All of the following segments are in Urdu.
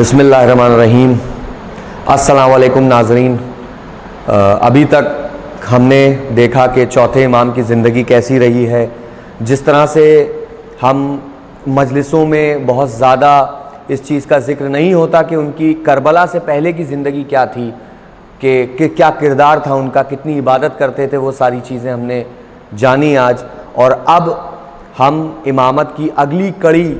بسم اللہ الرحمن الرحیم۔ السلام علیکم ناظرین۔ ابھی تک ہم نے دیکھا کہ چوتھے امام کی زندگی کیسی رہی ہے، جس طرح سے ہم مجلسوں میں بہت زیادہ اس چیز کا ذکر نہیں ہوتا کہ ان کی کربلا سے پہلے کی زندگی کیا تھی، کہ کیا کردار تھا ان کا، کتنی عبادت کرتے تھے، وہ ساری چیزیں ہم نے جانی آج۔ اور اب ہم امامت کی اگلی کڑی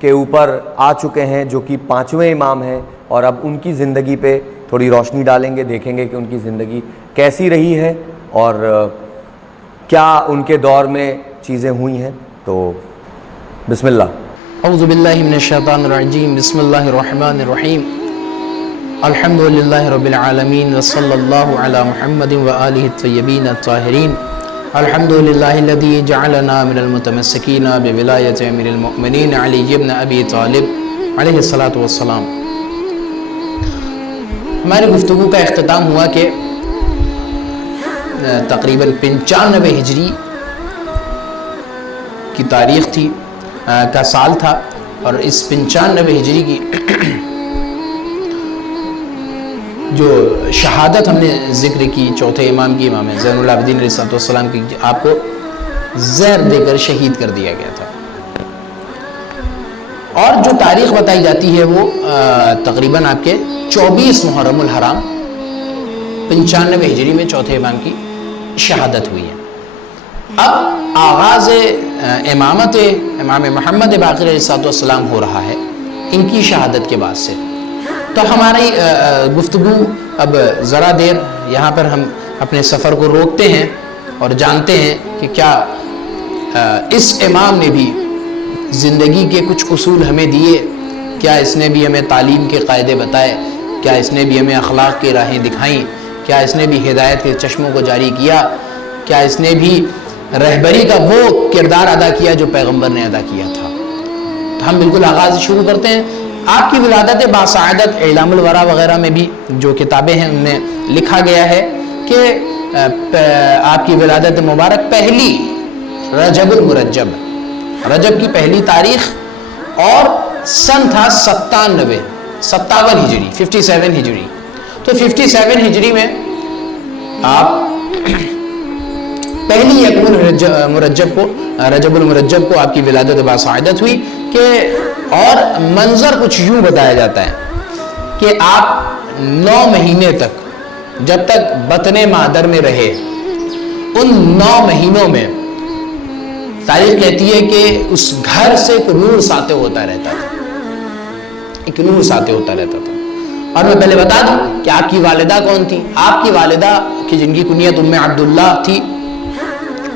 کے اوپر آ چکے ہیں جو کہ 5ویں امام ہیں، اور اب ان کی زندگی پہ تھوڑی روشنی ڈالیں گے، دیکھیں گے کہ ان کی زندگی کیسی رہی ہے اور کیا ان کے دور میں چیزیں ہوئی ہیں۔ تو بسم اللہ۔ اعوذ باللہ من الشیطان الرجیم، بسم اللہ الرحمن الرحیم، الحمدللہ رب العالمین، وصلی اللہ علی محمد وآلہ الطیبین الطاہرین، الحمدللہ الذی جعلنا من المتمسکین بولایت امیر المؤمنین علی بن ابی طالب علیہ الصلاۃ والسلام۔ ہماری گفتگو کا اختتام ہوا کہ تقریباً 95 ہجری کی تاریخ تھی، کا سال تھا، اور اس 95 ہجری کی جو شہادت ہم نے ذکر کی چوتھے امام کی، امام زین العابدین علیہ السلام کی، آپ کو زہر دے کر شہید کر دیا گیا تھا۔ اور جو تاریخ بتائی جاتی ہے وہ تقریباً آپ کے 24 محرم الحرام 95 ہجری میں چوتھے امام کی شہادت ہوئی ہے۔ اب آغاز امامت امام محمد باقر علیہ السلام ہو رہا ہے ان کی شہادت کے بعد سے۔ تو ہماری گفتگو اب ذرا دیر یہاں پر ہم اپنے سفر کو روکتے ہیں اور جانتے ہیں کہ کیا اس امام نے بھی زندگی کے کچھ اصول ہمیں دیے، کیا اس نے بھی ہمیں تعلیم کے قاعدے بتائے، کیا اس نے بھی ہمیں اخلاق کی راہیں دکھائیں، کیا اس نے بھی ہدایت کے چشموں کو جاری کیا، کیا اس نے بھی رہبری کا وہ کردار ادا کیا جو پیغمبر نے ادا کیا تھا۔ تو ہم بالکل آغاز شروع کرتے ہیں۔ آپ کی ولادت باسعادت اعلام الورا وغیرہ میں بھی جو کتابیں ہیں ان میں لکھا گیا ہے کہ آپ کی ولادت مبارک پہلی رجب المرجب، رجب کی پہلی تاریخ، اور سن تھا 57 ہجری، 57 ہجری۔ تو 57 ہجری میں آپ پہلی رجب المرجب کو آپ کی ولادت باسعادت ہوئی کہ، اور منظر کچھ یوں بتایا جاتا ہے کہ آپ 9 مہینے تک، جب تک بطن مادر میں رہے، ان 9 مہینوں میں تاریخ کہتی ہے کہ اس گھر سے ایک نور ساطع ہوتا رہتا تھا، ایک نور ساطع ہوتا رہتا تھا۔ اور میں پہلے بتا دوں کہ آپ کی والدہ کون تھی۔ آپ کی والدہ کی جن کی کنیت ام عبداللہ تھی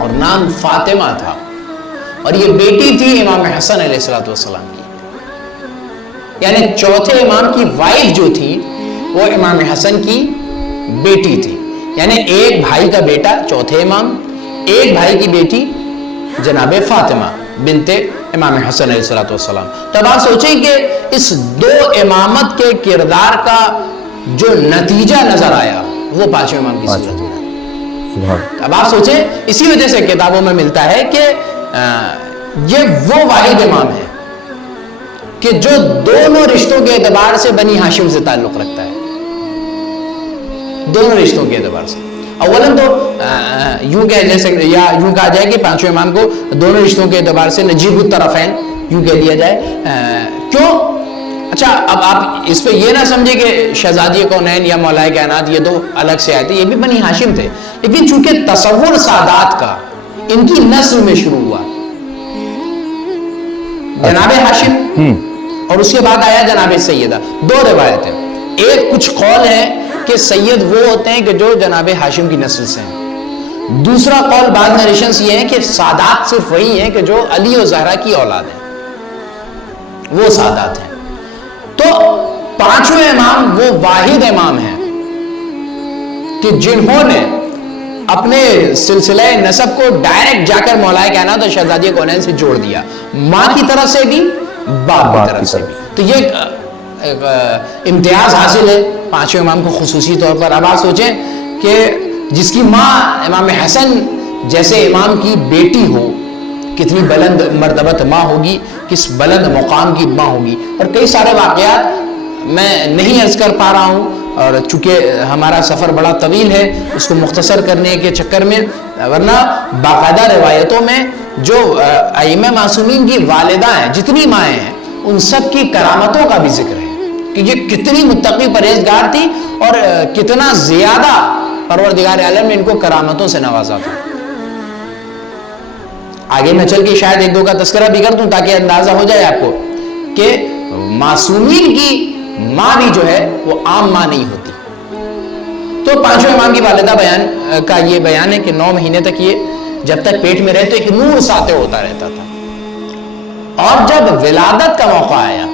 اور نام فاطمہ تھا، اور یہ بیٹی تھی امام حسن علیہ السلام کی، یعنی چوتھے امام کی وائف جو تھی وہ امام حسن کی بیٹی تھی، یعنی ایک بھائی کا بیٹا چوتھے امام، ایک بھائی کی بیٹی جناب فاطمہ بنت امام حسن علیہ السلام۔ تو اب آپ سوچیں کہ اس 2 امامت کے کردار کا جو نتیجہ نظر آیا وہ 5ویں امام کی صورت میں۔ اب آپ سوچیں، اسی وجہ سے کتابوں میں ملتا ہے کہ یہ وہ واحد امام ہے کہ جو دونوں رشتوں کے اعتبار سے بنی ہاشم سے تعلق رکھتا ہے، دونوں رشتوں کے اعتبار سے۔ اولاً تو یوں کہ جیسے یا یوں کہا جائے کہ 5ویں امام کو دونوں رشتوں کے اعتبار سے نجیب الطرفین یوں کہہ دیا جائے۔ کیوں؟ اچھا، اب آپ اس پہ یہ نہ سمجھے کہ شہزادی کونین یا مولا کائنات یہ تو الگ سے آئے تھے، یہ بھی بنی ہاشم تھے، لیکن چونکہ تصور سادات کا ان کی نسل میں شروع ہوا، جناب ہاشم اور اس کے بعد آیا جناب سیدہ۔ 2 روایت ہیں، ایک کچھ قول ہے کہ سید وہ ہوتے ہیں کہ جو جناب ہاشم کی نسل سے ہیں، دوسرا قول بعض نریشنز یہ ہیں کہ سادات صرف وہی ہیں کہ جو علی و زہرا کی اولاد ہیں، وہ سادات ہیں۔ تو 5ویں امام وہ واحد امام ہیں کہ جنہوں نے اپنے سلسلہ نسب کو ڈائریکٹ جا کر مولا کائنات اور شہزادی کونین سے جوڑ دیا، ماں کی طرف سے بھی باپ کی طرف سے بھی۔ تو یہ امتیاز حاصل ہے 5ویں امام کو خصوصی طور پر۔ اب آپ سوچیں کہ جس کی ماں امام حسن جیسے امام کی بیٹی ہو، کتنی بلند مرتبت ماں ہوگی، کس بلند مقام کی ماں ہوگی۔ اور کئی سارے واقعات میں نہیں عرض کر پا رہا ہوں، اور چونکہ ہمارا سفر بڑا طویل ہے اس کو مختصر کرنے کے چکر میں، ورنہ باقاعدہ روایتوں میں جو ائمہ معصومین کی والدہ ہیں، جتنی مائیں ہیں، ان سب کی کرامتوں کا بھی ذکر ہے کہ یہ کتنی متقی پرہیزگار تھی اور کتنا زیادہ پروردگار عالم نے ان کو کرامتوں سے نوازا تھا۔ آگے میں چل کے شاید ایک دو کا تذکرہ بھی کر دوں تاکہ اندازہ ہو جائے آپ کو کہ معصومین کی ماں بھی جو ہے وہ عام ماں نہیں ہوتی۔ تو پانچویں امام کی والدہ کا یہ بیان ہے کہ 9 مہینے تک یہ جب تک پیٹ میں رہتے ایک نور ساطع ہوتا رہتا تھا، اور جب ولادت کا موقع آیا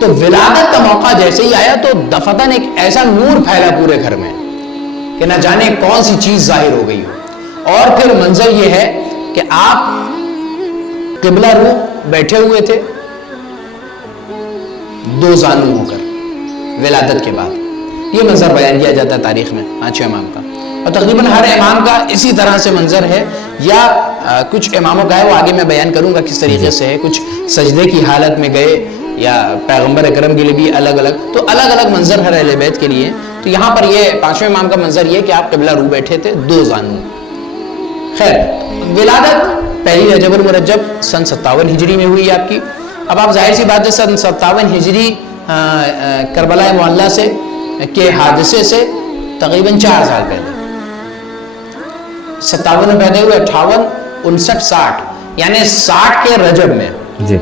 تو ولادت کا موقع جیسے ہی آیا تو دفتن ایک ایسا نور پھیلا پورے گھر میں کہ نہ جانے کون سی چیز ظاہر ہو گئی ہو۔ اور پھر منظر یہ ہے کہ آپ قبلہ رو بیٹھے ہوئے تھے 2 زانو ہو کر ولادت کے بعد۔ یہ منظر بیان کیا جاتا ہے تاریخ میں پانچویں امام کا، اور تقریباً ہر امام کا اسی طرح سے منظر ہے، یا کچھ اماموں کا ہے، وہ آگے میں بیان کروں گا کس طریقے سے ہے، کچھ سجدے کی حالت میں گئے، یا پیغمبر اکرم کے لیے بھی الگ الگ، تو الگ الگ منظر ہر اہل بیت کے لیے۔ تو یہاں پر یہ پانچویں امام کا منظر یہ کہ آپ قبلہ رو بیٹھے تھے 2 زانو۔ خیر، ولادت پہلی رجب المرجب سن 57 ہجری میں ہوئی آپ کی۔ اب آپ ظاہر سی بات ہے سن 57 ہجری کربلا معلیٰ سے کے حادثے سے تقریباً 4 سال پہلے، 57 میں پیدا ہوئے، 58 59 60 یعنی 60 کے رجب میں جی،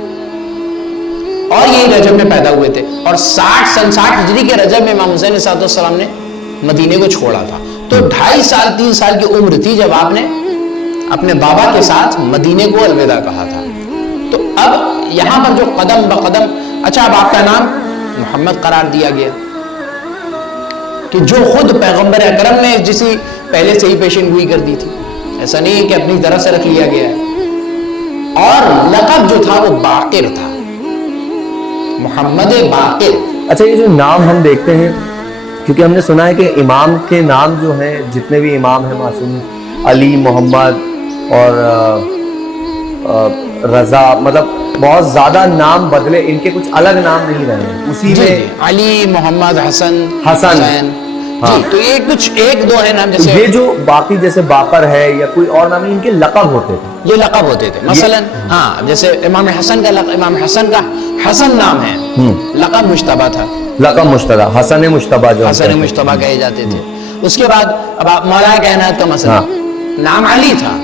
اور یہی رجب میں پیدا ہوئے تھے، اور سن 60 ہجری کے رجب میں امام حسین علیہ السلام نے مدینے کو چھوڑا تھا۔ تو 2.5 سال 3 سال کی عمر تھی جب آپ نے اپنے بابا کے ساتھ مدینے کو الوداع کہا تھا۔ تو اب یہاں پر جو قدم بقدم، اچھا اب آپ کا نام محمد قرار دیا گیا کہ جو خود پیغمبر اکرم نے جسی پہلے سے ہی پیشن گوئی کر دی تھی، ایسا نہیں کہ اپنی طرف سے رکھ لیا گیا ہے۔ اور لقب جو تھا وہ باقر تھا، محمد باقر۔ اچھا، یہ جو نام ہم دیکھتے ہیں، کیونکہ ہم نے سنا ہے کہ امام کے نام جو ہیں، جتنے بھی امام ہیں معصوم، علی، محمد اور رضا، مطلب بہت زیادہ نام بدلے، ان کے کچھ الگ نام نہیں رہے ہیں اسی میں، علی، محمد، حسن، حسین، جی۔ تو یہ کچھ 1-2 ہے نام، جیسے یہ جو باقی جیسے باقر ہے یا کوئی اور نام، ان کے لقب ہوتے تھے، یہ لقب ہوتے تھے۔ مثلا جیسے امام حسن کا حسن نام ہے، لقب مشتبہ تھا، لقب مشتبہ، حسن مشتبہ، جو حسن مشتبہ کہے جاتے تھے۔ اس کے بعد اب آپ مولا کائنات کا مسئلہ، نام علی تھا،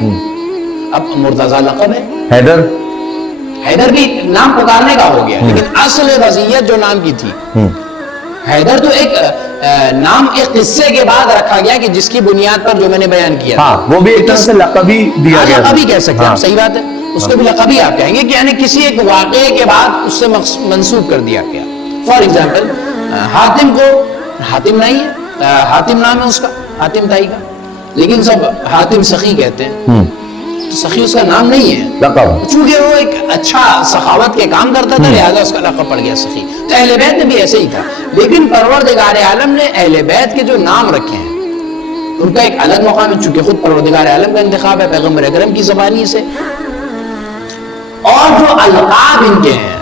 اب مرتضیٰ لقب ہے، حیدر بھی نام پکارنے کا ہو گیا، لیکن اصل وضعیت جو نام کی تھی، حیدر تو ایک نام ایک قصے کے بعد رکھا گیا کہ جس کی بنیاد پر جو میں نے بیان کیا، وہ بھی ایک طرح سے لقب ہی دیا گیا، لقب ہی کہہ سکتے ہیں، صحیح بات ہے، اس کو بھی لقب ہی آپ کہیں گے کہ یعنی کسی ایک واقعے کے بعد اس سے منسوب کر دیا گیا۔ فار ایگزامپل حاتم کو حاتم نہیں ہے، حاتم نام ہے اس کا، حاتم تائی کا، لیکن سب حاتم سخی کہتے ہیں، سخی اس کا نام نہیں ہے، لقب، چونکہ وہ ایک اچھا سخاوت کے کام کرتا تھا لہذا اس کا لقب پڑ گیا سخی۔ تو اہل بیت میں بھی ایسے ہی تھا، لیکن پروردگار عالم نے اہل بیت کے جو نام رکھے ہیں ان کا ایک الگ مقام ہے، چونکہ خود پروردگار عالم کا انتخاب ہے پیغمبر اکرم کی زبانی سے۔ اور جو القاب ان کے ہیں،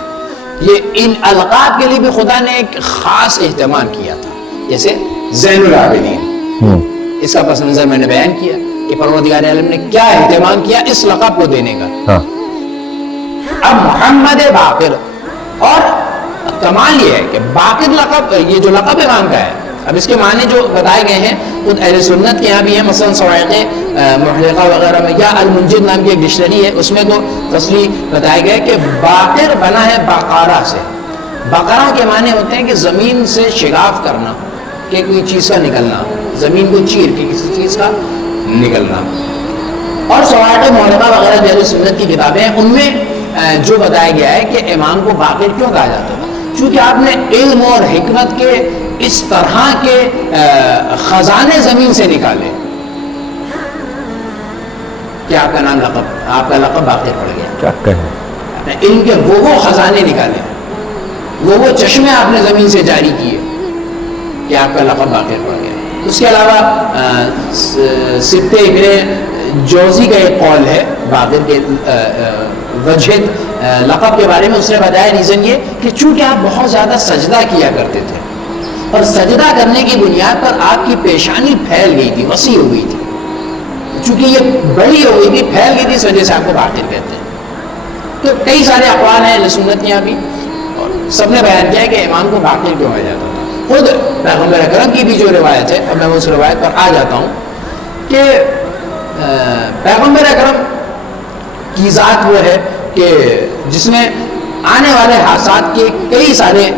یہ ان القاب کے لیے بھی خدا نے ایک خاص اہتمام کیا تھا، جیسے زین العابدین، اس کا پس منظر میں نے بیان کیا کہ پروردگار عالم نے کیا اہتمام کیا اس لقب کو دینے کا۔ اب محمد باقر، اور کمال یہ ہے کہ باقر لقب، یہ جو لقب امام کا ہے، اب اس کے معنی جو بتائے گئے ہیں خود اہل سنت کے یہاں بھی ہیں، مثلا صواعق محرقہ وغیرہ میں، یا المنجد نام کی ایک ڈکشنری ہے، اس میں تو تصریح بتائے گئے کہ باقر بنا ہے بقارہ سے۔ بقرہ کے معنی ہوتے ہیں کہ زمین سے شگاف کرنا، کہ کوئی چیز کا نکلنا، زمین کو چیر کے کسی چیز کا نکلنا۔ اور صواعق محرقہ وغیرہ جو اہل سنت کی کتابیں ہیں، ان میں جو بتایا گیا ہے کہ امام کو باقر کیوں کہا جاتا تھا، چونکہ آپ نے علم اور حکمت کے اس طرح کے خزانے زمین سے نکالے کہ آپ کا نام آپ کا لقب باقر پڑ گیا۔ علم کے وہ خزانے نکالے، وہ چشمے آپ نے زمین سے جاری کیے کہ آپ کا لقب باقر پڑ گیا۔ اس کے علاوہ سبتے ابن جوزی کا ایک قول ہے باقر کے وجہ لقب کے بارے میں. اس نے بتایا ریزن یہ کہ چونکہ آپ بہت زیادہ سجدہ کیا کرتے تھے اور سجدہ کرنے کی بنیاد پر آپ کی پیشانی پھیل گئی تھی, وسیع ہو گئی تھی, چونکہ یہ بڑی ہو گئی تھی, پھیل گئی تھی, اس وجہ سے آپ کو باقر کہتے ہیں. تو کئی سارے اقوال ہیں اہل سنت یہاں بھی, اور سب نے بیان کیا ہے کہ امام کو باقر کیوں کہا جاتا تھا. خود پیغمبر اکرم کی بھی جو روایت ہے, اب میں اس روایت پر آ جاتا ہوں کہ پیغمبر اکرم کی ذات وہ ہے کہ جس نے آنے والے حادثات کے کئی سارے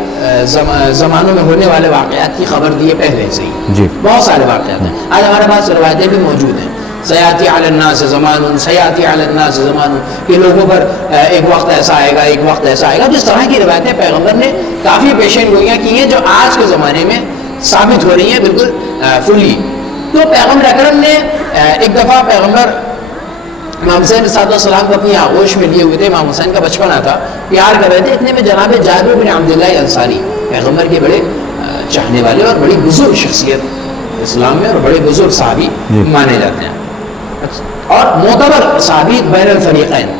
زمانوں میں ہونے والے واقعات کی خبر دی ہے پہلے سے ہی. جی. بہت سارے واقعات ہیں, آج ہمارے پاس روایتیں بھی موجود ہیں. سیاتی علی الناس زمان, سیاتی علی الناس زمان, کہ لوگوں پر ایک وقت ایسا آئے گا, ایک وقت ایسا آئے گا. جس طرح کی روایتیں پیغمبر نے کافی پیشین گوئیاں کی ہیں جو آج کے زمانے میں ثابت ہو رہی ہیں بالکل فلی. تو پیغمبر اکرم نے ایک دفعہ پیغمبر امام حسین علیہ السلام کو اپنی آغوش میں لیے ہوئے تھے. امام حسین کا بچپنا تھا, پیار کر رہے تھے. اتنے میں جناب جابر بن عبداللہ انصاری پیغمبر کے بڑے چاہنے والے اور بڑی بزرگ شخصیت اسلام میں اور بڑے بزرگ صحابی مانے جاتے ہیں اور معتبر صحابی بین الفریقین,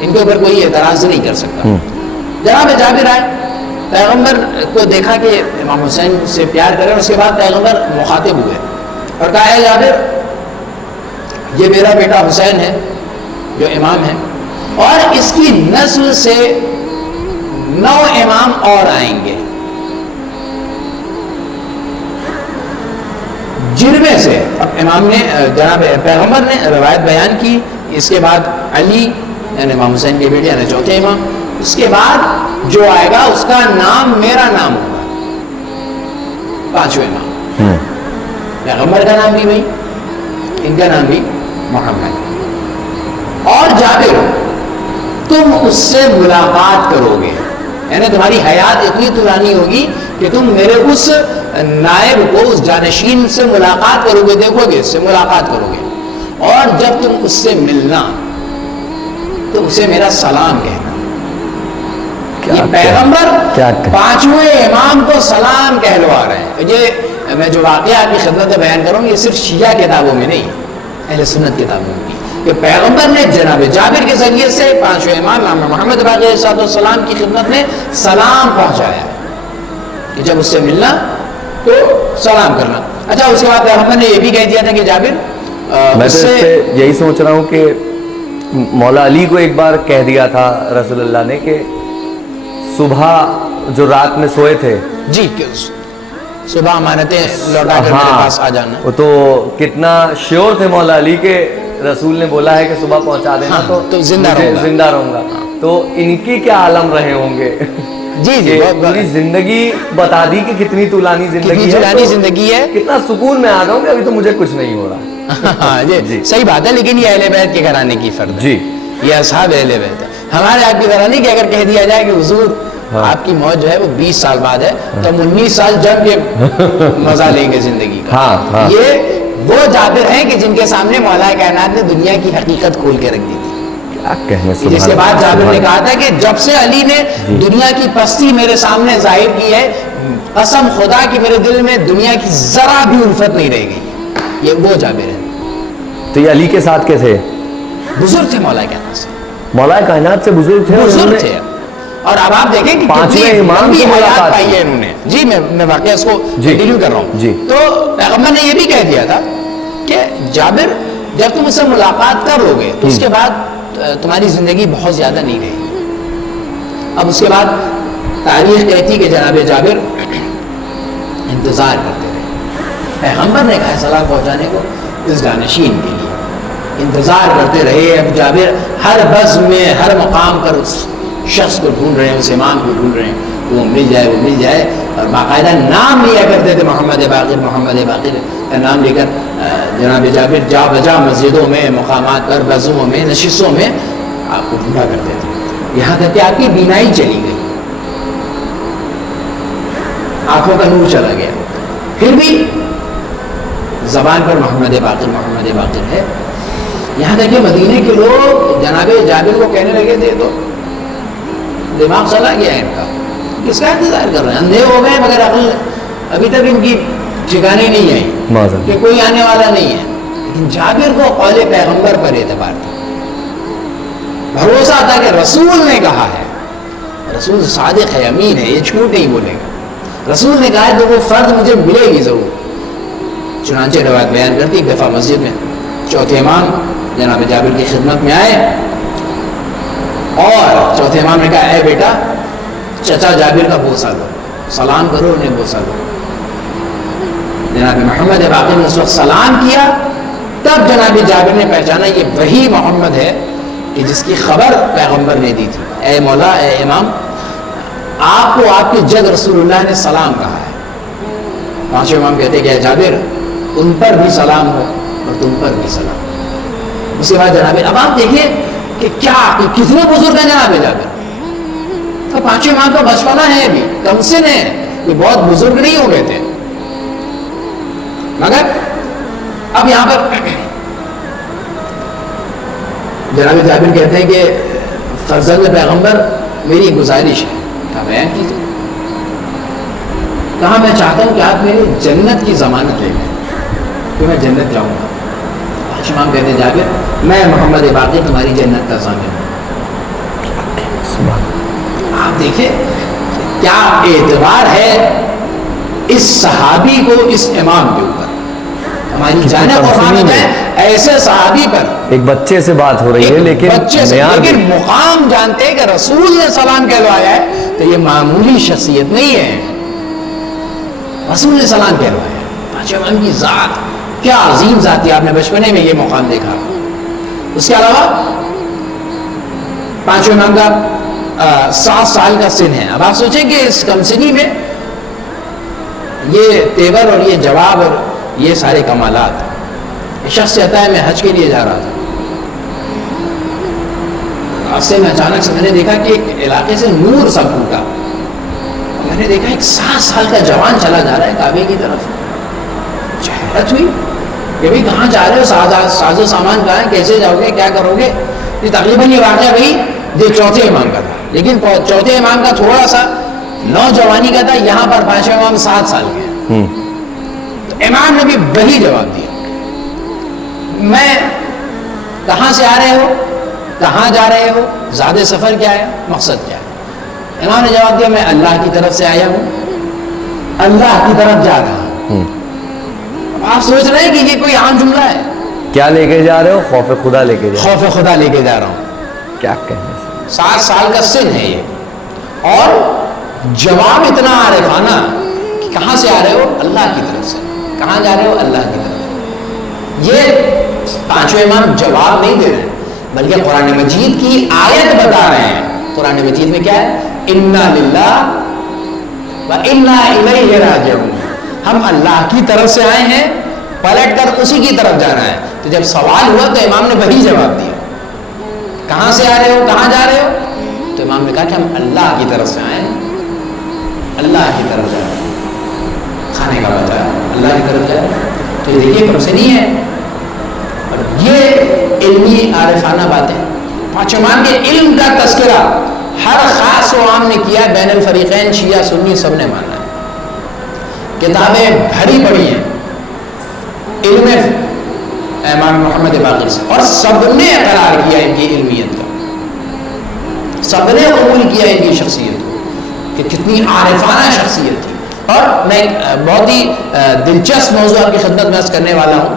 ان کے اوپر کوئی اعتراض نہیں کر سکتا. جناب جابر آئے, پیغمبر کو دیکھا کہ امام حسین سے پیار کریں. اس کے بعد پیغمبر مخاطب ہوئے اور کہا ہے جابر, یہ میرا بیٹا حسین ہے جو امام ہے, اور اس کی نسل سے 9 امام اور آئیں گے, جن میں سے امام نے جناب پیغمبر نے روایت بیان کی. اس کے بعد علی یعنی امام حسین کے بیٹے یعنی چوتھے امام. اس کے بعد جو آئے گا اس کا نام میرا نام ہوگا, 5ویں امام. پیغمبر کا نام بھی وہی, ان کا نام بھی محمد. اور جابر, تم اس سے ملاقات کرو گے, یعنی تمہاری حیات اتنی طولانی ہوگی کہ تم میرے اس نائب کو, اس جانشین سے ملاقات کرو گے, دیکھو گے, اس سے ملاقات کرو گے, اور جب تم اس سے ملنا تو اسے میرا سلام کہنا. یہ پیغمبر 5ویں امام کو سلام کہلوا رہے ہیں. یہ میں جو واقعہ آپ کی خدمت میں بیان کروں یہ صرف شیعہ کتابوں میں نہیں, اہل سنت کتابوں میں, کہ پیغمبر نے جناب جابر کے ذریعے سے 5ویں امام محمد باقر علیہ السلام کی خدمت میں سلام پہنچایا کہ جب اس سے ملنا تو سلام کرنا. اچھا, اس کے بعد پیغمبر نے یہ بھی کہہ دیا تھا کہ جابر میں تو اس سے یہی سوچ رہا ہوں کہ مولا علی کو ایک بار کہہ دیا تھا رسول اللہ نے کہ صبح جو رات میں سوئے تھے, جی, صبح امانتیں لوٹا کر میرے پاس آ جانا. وہ تو کتنا شیور تھے مولا علی کے رسول نے بولا ہے کہ صبح پہنچا دینا تو زندہ رہوں گا. تو ان کی کیا عالم رہے ہوں گے. جی جی, پوری زندگی بتا دی کہ کتنی طولانی زندگی ہے, کتنا سکون میں آ جاؤں گا, ابھی تو مجھے کچھ نہیں ہو رہا. جی صحیح بات ہے, لیکن یہ اہل بیت کے گھرانے کی فرد ہے. جی, یہ اصحاب اہل بیت ہے. ہمارے آپ کی طرح نہیں کہ اگر کہہ دیا جائے کہ حضور آپ کی موت جو ہے وہ 20 سال بعد ہے تو ہم 19 سال جب کے مزہ لیں گے زندگی کا. یہ وہ جابر ہیں کہ جن کے سامنے مولا کائنات نے دنیا کی حقیقت کھول کے رکھ دی تھی. جس کے بعد جابر نے کہا تھا کہ جب سے علی نے دنیا کی پستی میرے سامنے ظاہر کی ہے, قسم خدا کی میرے دل میں دنیا کی ذرا بھی الفت نہیں رہ گئی. یہ وہ جابر ہے. تو یہ علی کے ساتھ کے تھے, بزرگ تھے مولا کائنات سے, مولا کائنات سے بزرگ تھے. اور اب آپ دیکھیں کہ 5ویں امام کی حیات پائی ہے انہوں نے. جی میں واقعہ اس کو کنٹینیو کر رہا ہوں. جی, تو پیغمبر نے یہ بھی کہہ دیا تھا کہ جابر جب تم اس سے ملاقات کر لو گے تو اس کے بعد تمہاری زندگی بہت زیادہ نہیں رہے گی. اب اس کے بعد تاریخ کہتی کہ جناب جابر انتظار کرتے رہے. پیغمبر نے کہا سلام پہنچانے کو اس جانشین کے لیے انتظار کرتے رہے. اب جابر ہر بزم میں, ہر مقام پر اس شخص کو ڈھونڈ رہے ہیں, اس امام کو ڈھونڈ رہے ہیں, وہ مل جائے. اور باقاعدہ نام لیا کرتے تھے, محمد باقر کا نام لے کر جناب جابر جا بجا مسجدوں میں, مقامات پر, بزموں میں, نشستوں میں آپ کو ڈھونڈا کرتے تھے. یہاں تک کہ آپ کی بینائی چلی گئی, آنکھوں کا نور چلا گیا, پھر بھی زبان پر محمد باقر ہے. یہاں تک کہ مدینے کے لوگ جناب جابر کو کہنے لگے تھے تو دماغ چلا گیا ان کا, کس کا انتظار کر رہے ہیں, اندھے ہو گئے مگر عقل ابھی تک ان کی ٹھکانے نہیں آئی کہ کوئی آنے والا نہیں ہے. لیکن جابر کو قول پیغمبر پر اعتبار تھا، بھروسہ تھا کہ رسول نے کہا ہے، رسول صادق ہے، امین ہے، یہ جھوٹ نہیں بولے گا، رسول نے کہا ہے تو وہ فرد مجھے ملے گی ضرور۔ چنانچہ روایت بیان کرتی ایک دفعہ مسجد میں چوتھے امام جناب جابر کی خدمت میں آئے اور چوتھے امام نے کہا اے بیٹا چچا جابر کا بوسہ دو، سلام کرو، انہیں بوسہ دو۔ جناب محمد باقر نے اس وقت سلام کیا، تب جناب جابر نے پہچانا یہ وہی محمد ہے کہ جس کی خبر پیغمبر نے دی تھی۔ اے مولا، اے امام، آپ کو آپ کے جد رسول اللہ نے سلام کہا ہے۔ پانچویں امام کہتے کہ اے جابر، ان پر بھی سلام ہو اور تم پر بھی سلام۔ اس کے بعد جناب، اب آپ دیکھیں کہ کیا کتنے بزرگ ہیں جناب جابر، تو پانچویں امام کا بچپنا ہے، ابھی کم سن ہے، یہ بہت بزرگ نہیں ہو گئے تھے، مگر اب یہاں پر جناب جابر کہتے ہیں کہ فرزند پیغمبر میری گزارش ہے، کہا بیان کیجیے۔ کہا میں چاہتا ہوں کہ آپ میری جنت کی ضمانت لے لیں کہ میں جنت جاؤں گا۔ امام کہتے ہیں جابر میں محمد باقر تمہاری جنت کا ضامن ہوں۔ آپ دیکھیں کیا اعتبار ہے اس صحابی کو اس امام کے اوپر، ہماری جانے قربان ہے ایسے صحابی پر، ایک بچے سے بات ہو رہی ہے لیکن مقام جانتے ہیں کہ رسول نے سلام کہلوایا ہے تو یہ معمولی شخصیت نہیں ہے، رسول نے سلام کہلوایا ہے۔ پانچویں امام کی ذات کیا عظیم ذات ہے، آپ نے بچپنے میں یہ مقام دیکھا۔ اس کے علاوہ پانچویں امام کا 7 سال کا سن ہے۔ اب آپ سوچیں کہ اس کم سنی میں یہ تیور اور یہ جواب اور یہ سارے کمالات، ایک شخص کہتا ہے میں حج کے لیے جا رہا تھا، راستے میں اچانک سے میں نے دیکھا کہ ایک علاقے سے نور سا پھوٹا، میں نے دیکھا ایک 7 سال کا جوان چلا جا رہا ہے کعبے کی طرف۔ حیرت ہوئی کہ بھائی کہاں جا رہے ہو، ساز و سامان کہاں ہے، کیسے جاؤ گے، کیا کرو گے؟ یہ تقریباً یہ واقعہ بھائی جو چوتھے امام کا تھا، لیکن چوتھے امام کا تھوڑا سا نوجوانی کا تھا، یہاں پر پانچویں امام 7 سال کے ہیں۔ تو امام نے بھی وہی جواب دیا، میں کہاں سے آ رہے ہو، کہاں جا رہے ہو، زیادہ سفر کیا ہے، مقصد کیا ہے؟ امام نے جواب دیا میں اللہ کی طرف سے آیا ہوں، اللہ کی طرف جا رہا ہوں۔ آپ سوچ رہے ہیں کہ یہ کوئی عام جملہ ہے؟ کیا لے کے جا رہے ہو؟ خوف خدا لے کے جا رہے ہو۔ خوف خدا لے کے جا رہا ہوں۔ کیا کہنے سے 7 سال کا سن ہے یہ، اور جواب اتنا عارفانہ کہ کہاں سے آ رہے ہو، اللہ کی طرف سے، کہاں جا رہے ہو، اللہ کی طرف۔ یہ پانچویں امام جواب نہیں دے رہے بلکہ قرآن مجید کی آیت بتا رہے ہیں۔ قرآن مجید میں کیا ہے، انا للہ و انا الیہ راجعون، ہم اللہ کی طرف سے آئے ہیں، پلٹ کر اسی کی طرف جانا ہے۔ تو جب سوال ہوا تو امام نے وہی جواب دیا، کہاں سے آ رہے ہو، کہاں جا رہے ہو؟ تو امام نے کہا کہ ہم اللہ کی طرف سے آئے ہیں، اللہ کی طرف جا رہے ہیں، کھانے کا بچا اللہ کی طرف جا رہے ہیں۔ تو یہ دیکھیے کم سے نہیں ہے، اور یہ علمی عارفانہ باتیں۔ پانچویں امام کے علم کا تذکرہ ہر خاص و عام نے کیا، بین الفریقین شیعہ سنی سب نے مانا ہے، کتابیں بھری پڑی ہیں علم امام محمد باقر سے، اور سب نے اقرار کیا ان کی علمیت کا، سب نے قبول کیا ان کی شخصیت کو کہ کتنی عارفانہ شخصیت تھی۔ اور میں بہت ہی دلچسپ موضوع آپ کی خدمت میں عرض کرنے والا ہوں۔